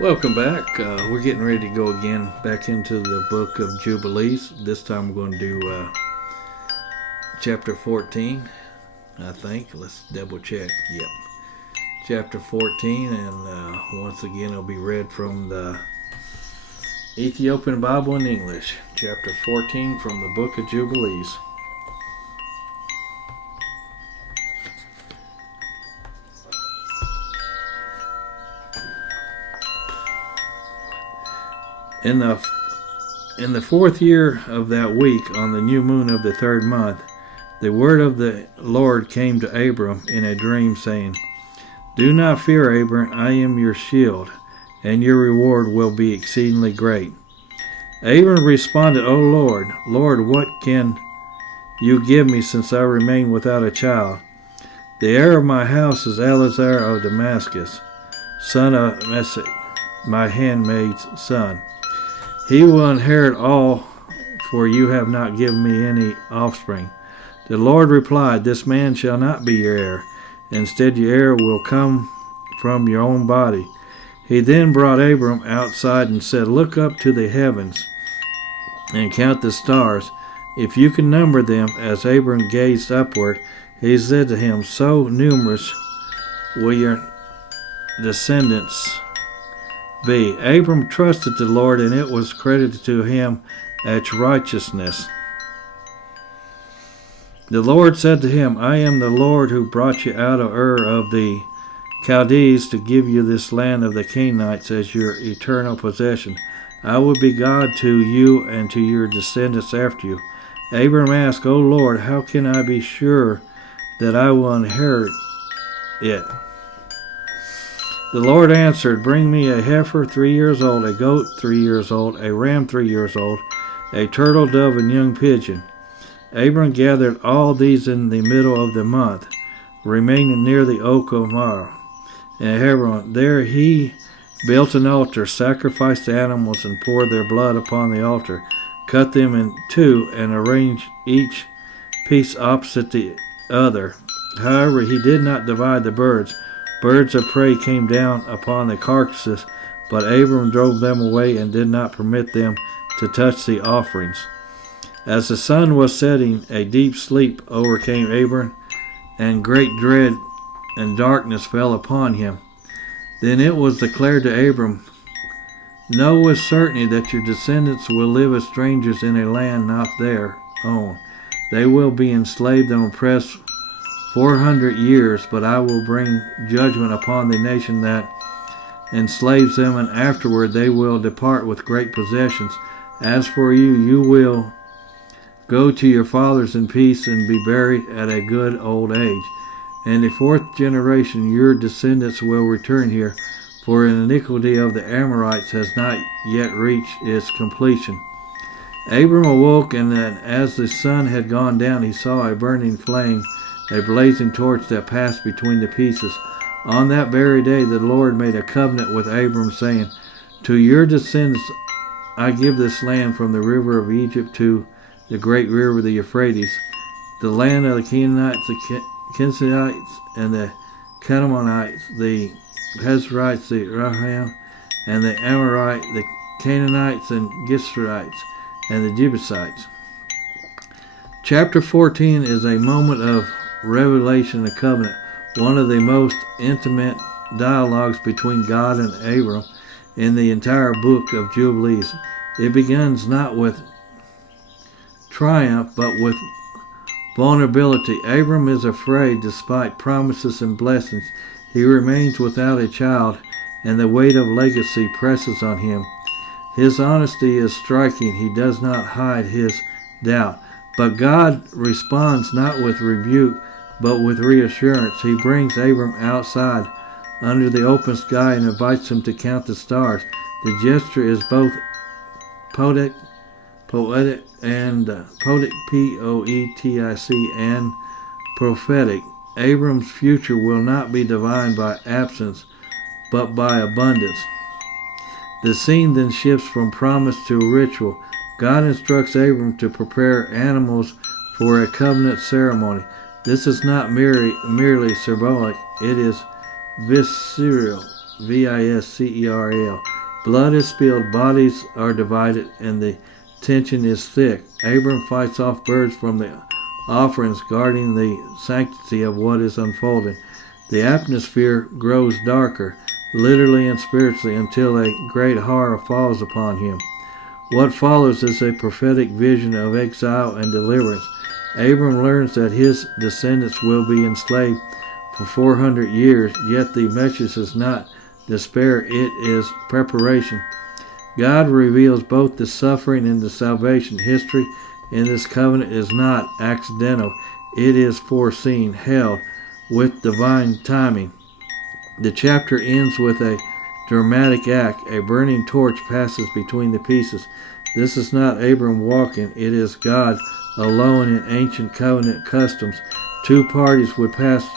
Welcome back. We're getting ready to go again back into the book of Jubilees. This time we're going to do chapter 14, I think. Let's double check. Yep. Chapter 14, and once again it'll be read from the Ethiopian Bible in English. Chapter 14 from the book of Jubilees. In the fourth year of that week, on the new moon of the third month, the word of the Lord came to Abram in a dream, saying, "Do not fear, Abram, I am your shield, and your reward will be exceedingly great." Abram responded, "O Lord, what can you give me, since I remain without a child? The heir of my house is Eleazar of Damascus, son of Meshach, my handmaid's son. He will inherit all, for you have not given me any offspring." The Lord replied, "This man shall not be your heir. Instead, your heir will come from your own body." He then brought Abram outside and said, "Look up to the heavens and count the stars, if you can number them." As Abram gazed upward, he said to him, "So numerous will your descendants be." Abram trusted the Lord, and it was credited to him as righteousness. The Lord said to him, "I am the Lord who brought you out of Ur of the Chaldees to give you this land of the Canaanites as your eternal possession. I will be God to you and to your descendants after you." Abram asked, "O Lord, how can I be sure that I will inherit it?" The Lord answered, "Bring me a heifer 3 years old, a goat 3 years old, a ram 3 years old, a turtle dove, and young pigeon." Abram gathered all these in the middle of the month, remaining near the oak of Mamre in Hebron. There he built an altar, sacrificed the animals, and poured their blood upon the altar, cut them in two, and arranged each piece opposite the other. However, he did not divide the birds. Birds of prey came down upon the carcasses, but Abram drove them away and did not permit them to touch the offerings. As the sun was setting, a deep sleep overcame Abram, and great dread and darkness fell upon him. Then it was declared to Abram, "Know with certainty that your descendants will live as strangers in a land not their own. They will be enslaved and oppressed 400 years, but I will bring judgment upon the nation that enslaves them, and afterward they will depart with great possessions. As for you, you will go to your fathers in peace and be buried at a good old age. In the fourth generation your descendants will return here, for the iniquity of the Amorites has not yet reached its completion." Abram awoke, and as the sun had gone down, he saw a burning flame, a blazing torch that passed between the pieces. On that very day the Lord made a covenant with Abram, saying, "To your descendants I give this land from the river of Egypt to the great river, the Euphrates, the land of the Canaanites, the Kenizzites, and the Kadmonites, the Perizzites, the Raham, and the Amorite, the Canaanites, and Gishrites, and the Jebusites." Chapter 14 is a moment of revelation and covenant, one of the most intimate dialogues between God and Abram in the entire book of Jubilees. It begins not with triumph, but with vulnerability. Abram is afraid despite promises and blessings. He remains without a child, and the weight of legacy presses on him. His honesty is striking. He does not hide his doubt. But God responds not with rebuke, but with reassurance. He brings Abram outside under the open sky and invites him to count the stars. The gesture is both poetic, and poetic, and prophetic. Abram's future will not be defined by absence, but by abundance. The scene then shifts from promise to ritual. God instructs Abram to prepare animals for a covenant ceremony. This is not merely symbolic, it is visceral. Viscerl. Blood is spilled, bodies are divided, and the tension is thick. Abram fights off birds from the offerings, guarding the sanctity of what is unfolding. The atmosphere grows darker, literally and spiritually, until a great horror falls upon him. What follows is a prophetic vision of exile and deliverance. Abram learns that his descendants will be enslaved for 400 years, yet the message is not despair, it is preparation. God reveals both the suffering and the salvation. History in this covenant is not accidental, it is foreseen, held with divine timing. The chapter ends with a dramatic act. A burning torch passes between the pieces. This is not Abram walking, it is God alone in ancient covenant customs. Two parties would pass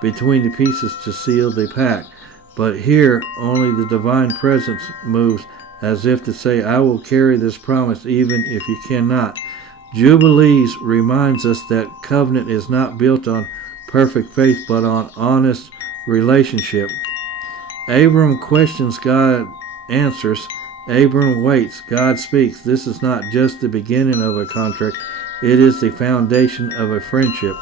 between the pieces to seal the pact, but here only the divine presence moves, as if to say, I will carry this promise even if you cannot. Jubilees reminds us that covenant is not built on perfect faith but on honest relationship. Abram questions, God answers. Abram waits, God speaks. This is not just the beginning of a contract, it is the foundation of a friendship.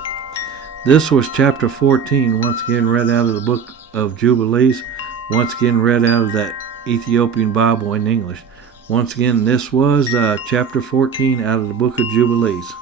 This was chapter 14, once again read out of the book of Jubilees, once again read out of that Ethiopian Bible in English. Once again, this was chapter 14 out of the book of Jubilees.